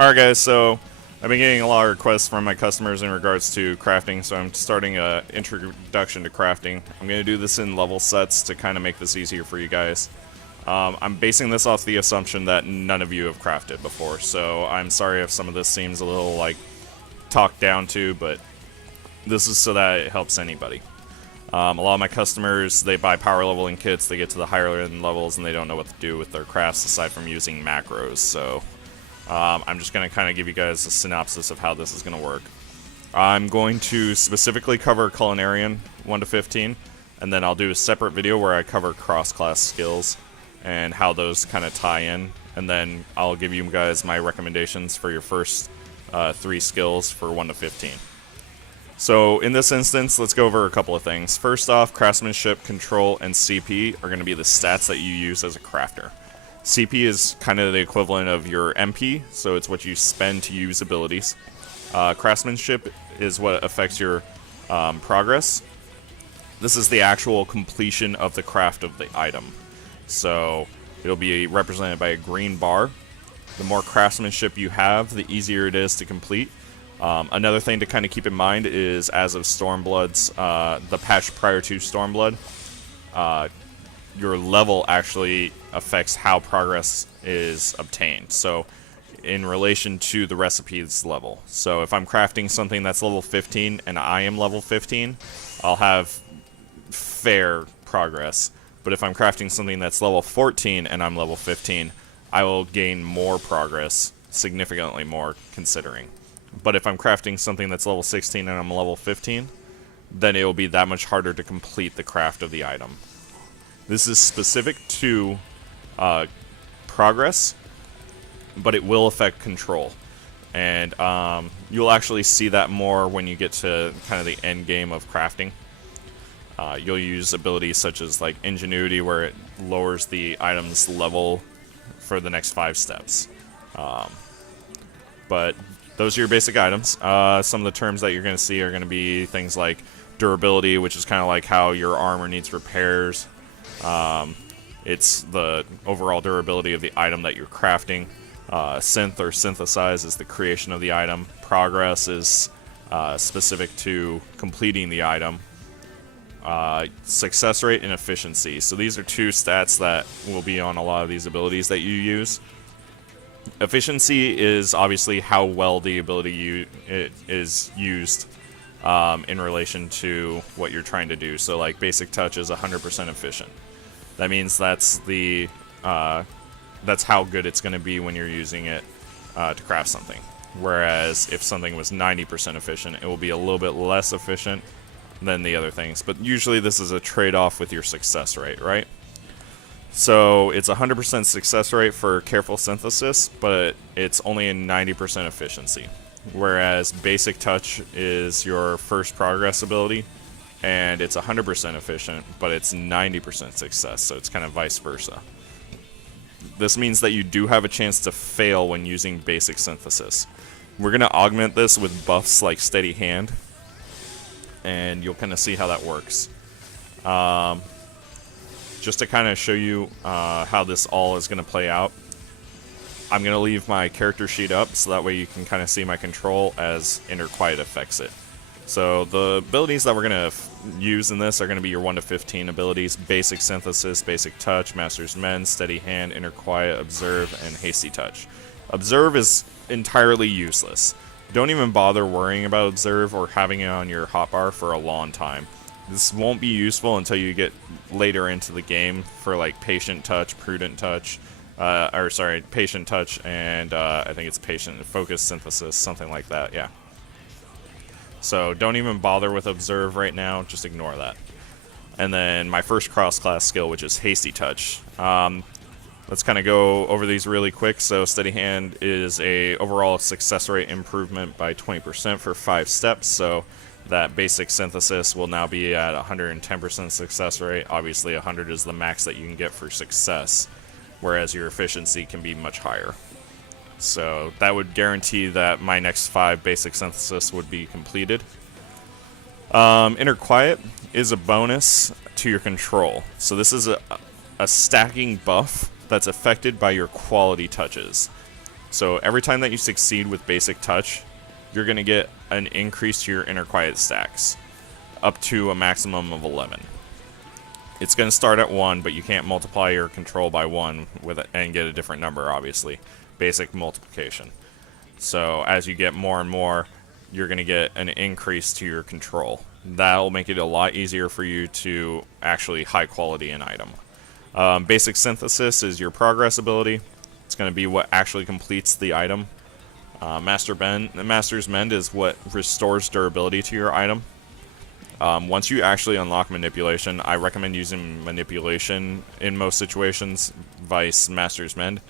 Alright guys, so I've been getting a lot of requests from my customers in regards to crafting, so I'm starting an introduction to crafting. I'm going to do this in level sets to kind of make this easier for you guys. I'm basing this off the assumption that none of you have crafted before, so I'm sorry if some of this seems a little like talked down to, but this is so that it helps anybody. A lot of my customers, they buy power leveling kits, they get to the higher end levels, and they don't know what to do with their crafts aside from using macros, so I'm just going to kind of give you guys a synopsis of how this is going to work. I'm going to specifically cover Culinarian 1 to 15, and then I'll do a separate video where I cover cross-class skills and how those kind of tie in, and then I'll give you guys my recommendations for your first 3 skills for 1 to 15. So in this instance, let's go over a couple of things. First off, craftsmanship, control, and CP are going to be the stats that you use as a crafter. CP is kind of the equivalent of your MP, so it's what you spend to use abilities. Craftsmanship is what affects your progress. This is the actual completion of the craft of the item. So it'll be represented by a green bar. The more craftsmanship you have, the easier it is to complete. Another thing to kind of keep in mind is, as of Stormblood's, the patch prior to Stormblood, your level actually affects how progress is obtained. So in relation to the recipe's level. So if I'm crafting something that's level 15 and I am level 15, I'll have fair progress. But if I'm crafting something that's level 14 and I'm level 15, I will gain more progress, significantly more considering. But if I'm crafting something that's level 16 and I'm level 15, then it will be that much harder to complete the craft of the item. This is specific to progress, but it will affect control. And you'll actually see that more when you get to kind of the end game of crafting. You'll use abilities such as like Ingenuity, where it lowers the item's level for the next 5 steps. But those are your basic items. Some of the terms that you're going to see are going to be things like durability, which is kind of like how your armor needs repairs. It's the overall durability of the item that you're crafting. Synth or synthesize is the creation of the item. Progress is specific to completing the item. Success rate and efficiency. So these are 2 stats that will be on a lot of these abilities that you use. Efficiency is obviously how well the ability is used in relation to what you're trying to do. So like basic touch is 100% efficient. That means that's how good it's going to be when you're using it to craft something. Whereas if something was 90% efficient, it will be a little bit less efficient than the other things. But usually this is a trade-off with your success rate, right? So it's 100% success rate for careful synthesis, but it's only a 90% efficiency. Whereas basic touch is your first progress ability, and it's 100% efficient, but it's 90% success, so it's kind of vice versa. This means that you do have a chance to fail when using basic synthesis. We're going to augment this with buffs like Steady Hand, and you'll kind of see how that works. Just to kind of show you how this all is going to play out, I'm going to leave my character sheet up so that way you can kind of see my control as Inner Quiet affects it. So the abilities that we're going to use in this are going to be your 1 to 15 abilities: Basic Synthesis, Basic Touch, Master's Mend, Steady Hand, Inner Quiet, Observe, and Hasty Touch. Observe is entirely useless. Don't even bother worrying about Observe or having it on your hotbar for a long time. This won't be useful until you get later into the game for like Patient Touch, Prudent Touch, Patient Touch, and I think it's Patient Focus Synthesis, something like that, yeah. So don't even bother with Observe right now, just ignore that. And then my first cross-class skill, which is Hasty Touch. Let's kind of go over these really quick. So Steady Hand is a overall success rate improvement by 20% for 5 steps. So that basic synthesis will now be at 110% success rate. Obviously 100 is the max that you can get for success, whereas your efficiency can be much higher. So that would guarantee that my next 5 basic synthesis would be completed. Inner Quiet is a bonus to your control. So this is a stacking buff that's affected by your quality touches. So every time that you succeed with basic touch, you're going to get an increase to your inner quiet stacks, up to a maximum of 11. It's going to start at 1, but you can't multiply your control by 1 with it and get a different number, obviously. Basic multiplication. So as you get more and more, you're going to get an increase to your control. That'll make it a lot easier for you to actually high quality an item. Basic synthesis is your progress ability. It's going to be what actually completes the item. Master's Mend is what restores durability to your item. Once you actually unlock manipulation, I recommend using manipulation in most situations, vice Master's Mend,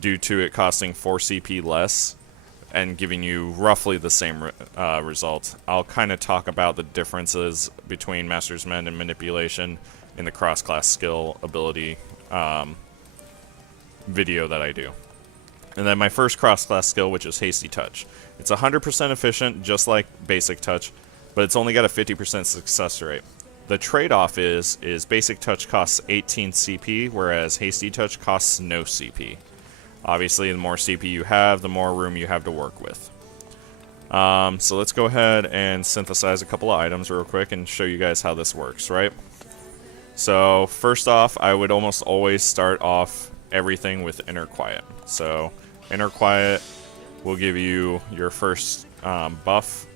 due to it costing 4 CP less and giving you roughly the same result. I'll kind of talk about the differences between Master's Mend and manipulation in the cross-class skill ability video that I do. And then my first cross-class skill, which is Hasty Touch. It's 100% efficient, just like Basic Touch, but it's only got a 50% success rate. The trade-off is Basic Touch costs 18 CP, whereas Hasty Touch costs no CP. Obviously, the more CP you have, the more room you have to work with. So let's go ahead and synthesize a couple of items real quick and show you guys how this works, right? So first off, I would almost always start off everything with Inner Quiet. So Inner Quiet will give you your first buff,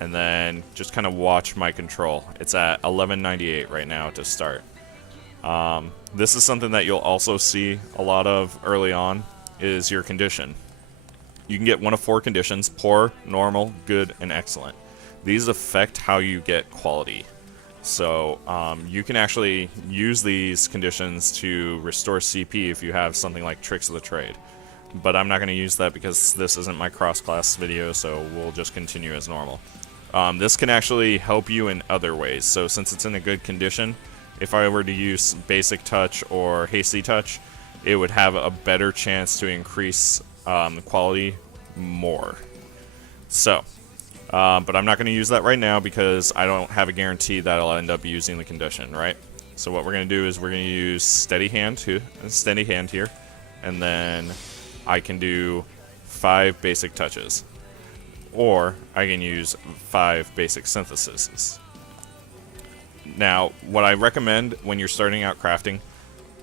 and then just kind of watch my control. It's at 1198 right now to start. This is something that you'll also see a lot of early on, is your condition. You can get one of 4 conditions: poor, normal, good, and excellent. These affect how you get quality. So you can actually use these conditions to restore CP if you have something like Tricks of the Trade. But I'm not going to use that because this isn't my cross-class video, so we'll just continue as normal. This can actually help you in other ways. So since it's in a good condition, if I were to use Basic Touch or Hasty Touch, it would have a better chance to increase the quality more. So, but I'm not going to use that right now because I don't have a guarantee that I'll end up using the condition, right? So what we're going to do is we're going to use Steady Hand here, and then I can do 5 Basic Touches. Or I can use 5 Basic Syntheses. Now, what I recommend when you're starting out crafting,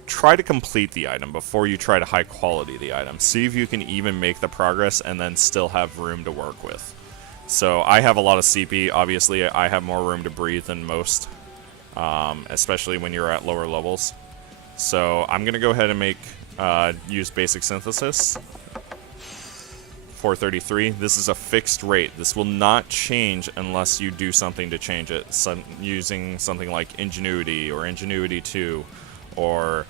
try to complete the item before you try to high quality the item. See if you can even make the progress and then still have room to work with. So I have a lot of CP. Obviously, I have more room to breathe than most, especially when you're at lower levels. So I'm going to go ahead and use Basic Synthesis. 433. This is a fixed rate. This will not change unless you do something to change it. Using something like Ingenuity or Ingenuity 2, or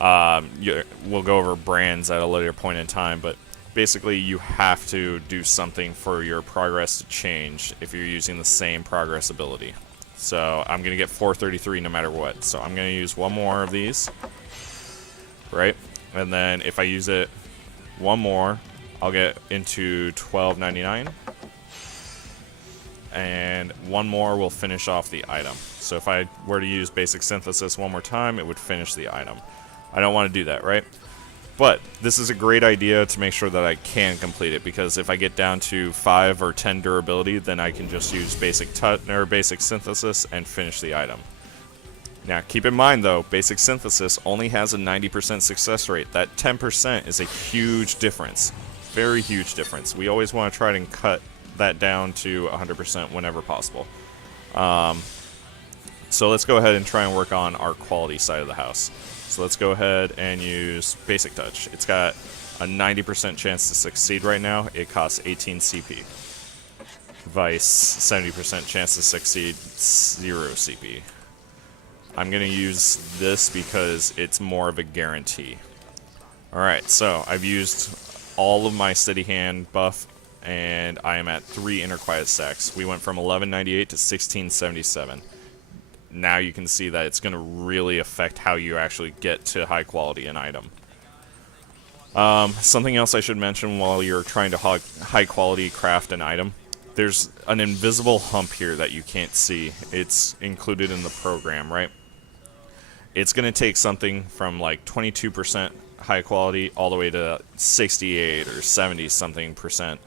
we'll go over brands at a later point in time, but basically you have to do something for your progress to change if you're using the same progress ability. So I'm going to get 433 no matter what. So I'm going to use one more of these, right? And then if I use it one more, I'll get into 1299, and one more will finish off the item. So if I were to use Basic Synthesis one more time, it would finish the item. I don't want to do that, right? But this is a great idea to make sure that I can complete it, because if I get down to 5 or 10 durability, then I can just use Basic Touch or Basic Synthesis and finish the item. Now, keep in mind, though, Basic Synthesis only has a 90% success rate. That 10% is a huge difference. Very huge difference. We always want to try and cut that down to 100% whenever possible. So let's go ahead and try and work on our quality side of the house. So let's go ahead and use Basic Touch. It's got a 90% chance to succeed right now. It costs 18 CP. Vice, 70% chance to succeed, 0 CP. I'm going to use this because it's more of a guarantee. Alright, so I've used all of my Steady Hand buff, and I am at 3 Inner Quiet stacks. We went from 1198 to 1677. Now you can see that it's going to really affect how you actually get to high quality an item. Something else I should mention while you're trying to high quality craft an item. There's an invisible hump here that you can't see. It's included in the program, right? It's going to take something from like 22% high quality all the way to 68 or 70 something percent,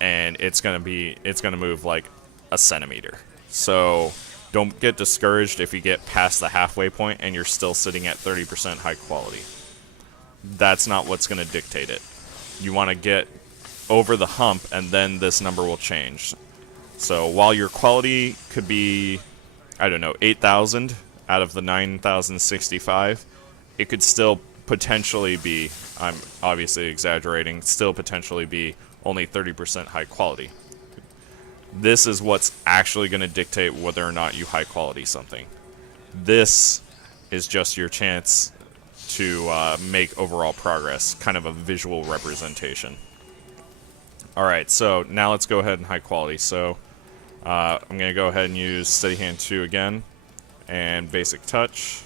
and it's gonna move like a centimeter. So don't get discouraged if you get past the halfway point and you're still sitting at 30% high quality. That's not what's gonna dictate it. You want to get over the hump, and then this number will change. So while your quality could be, I don't know, 8,000 out of the 9,065, it could still potentially be, I'm obviously exaggerating, still potentially be only 30% high quality. This is what's actually going to dictate whether or not you high quality something. This is just your chance to make overall progress, kind of a visual representation. Alright, so now let's go ahead and high quality. So I'm going to go ahead and use Steady Hand 2 again, and Basic Touch.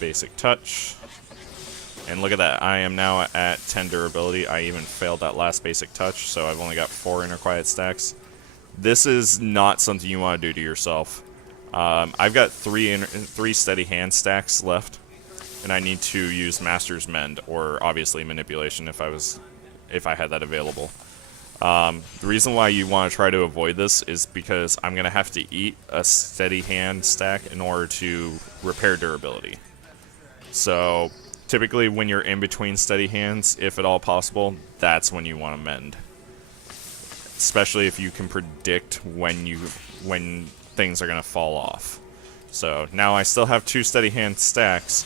Basic Touch. And look at that, I am now at 10 durability. I even failed that last Basic Touch, so I've only got 4 Inner Quiet stacks. This is not something you want to do to yourself. I've got 3 Steady Hand stacks left, and I need to use Master's Mend, or obviously Manipulation if I had that available. The reason why you want to try to avoid this is because I'm going to have to eat a Steady Hand stack in order to repair durability. So typically when you're in between Steady Hands, if at all possible, that's when you want to mend. Especially if you can predict when things are going to fall off. So now I still have 2 Steady Hand stacks.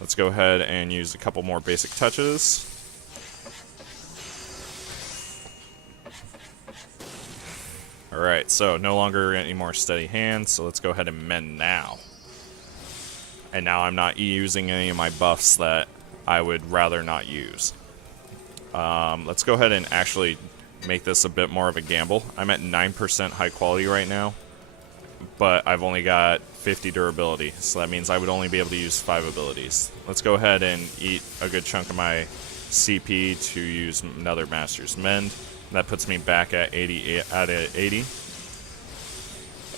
Let's go ahead and use a couple more Basic Touches. Alright, so no longer any more Steady Hands, so let's go ahead and mend now. And now I'm not using any of my buffs that I would rather not use. Let's go ahead and actually make this a bit more of a gamble. I'm at 9% high quality right now, but I've only got 50 durability, so that means I would only be able to use 5 abilities. Let's go ahead and eat a good chunk of my CP to use another Master's Mend. That puts me back at 80.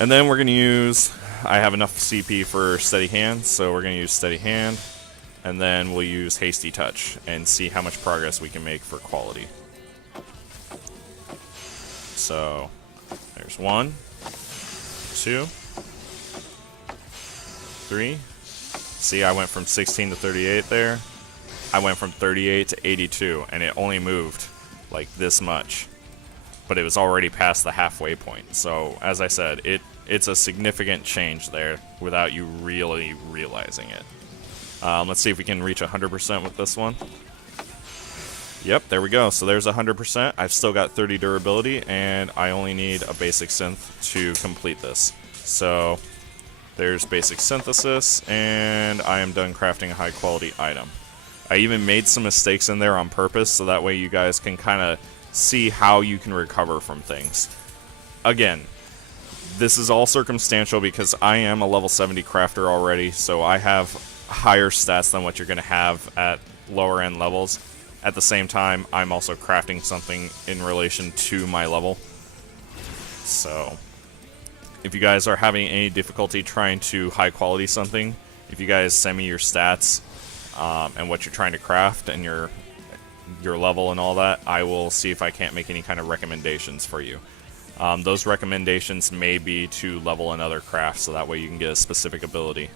And then we're going to use, I have enough CP for Steady Hand, so we're going to use Steady Hand, and then we'll use Hasty Touch and see how much progress we can make for quality. So there's 1, 2, 3. See, I went from 16 to 38 there. I went from 38 to 82, and it only moved like this much, but it was already past the halfway point. So as I said, it's a significant change there without you really realizing it. Let's see if we can reach 100% with this one. Yep, there we go. So there's 100%. I've still got 30 durability, and I only need a Basic Synth to complete this. So there's Basic Synthesis, and I am done crafting a high quality item. I even made some mistakes in there on purpose, so that way you guys can kind of see how you can recover from things. Again, this is all circumstantial because I am a level 70 crafter already, so I have higher stats than what you're going to have at lower end levels. At the same time, I'm also crafting something in relation to my level. So if you guys are having any difficulty trying to high quality something, if you guys send me your stats and what you're trying to craft and your level and all that, I will see if I can't make any kind of recommendations for you. Those recommendations may be to level another craft, so that way you can get a specific ability.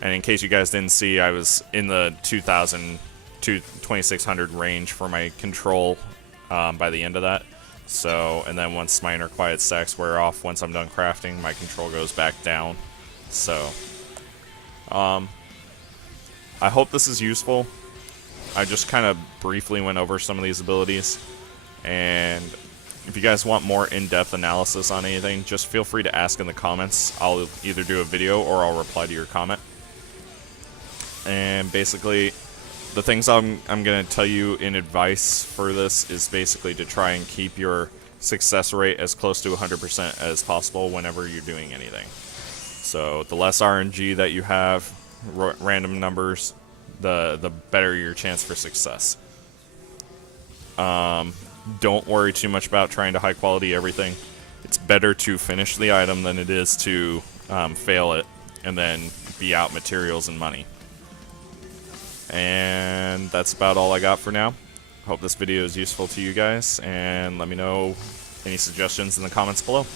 And in case you guys didn't see, I was in the 2,000 to 2,600 range for my control by the end of that. So, and then once my Inner Quiet stacks wear off, once I'm done crafting, my control goes back down. So, I hope this is useful. I just kind of briefly went over some of these abilities, and if you guys want more in-depth analysis on anything, just feel free to ask in the comments. I'll either do a video or I'll reply to your comment. And basically, the things I'm going to tell you in advice for this is basically to try and keep your success rate as close to 100% as possible whenever you're doing anything. So the less RNG that you have, random numbers, the better your chance for success. Don't worry too much about trying to high quality everything. It's better to finish the item than it is to fail it and then be out materials and money. And that's about all I got for now. Hope this video is useful to you guys, and let me know any suggestions in the comments below.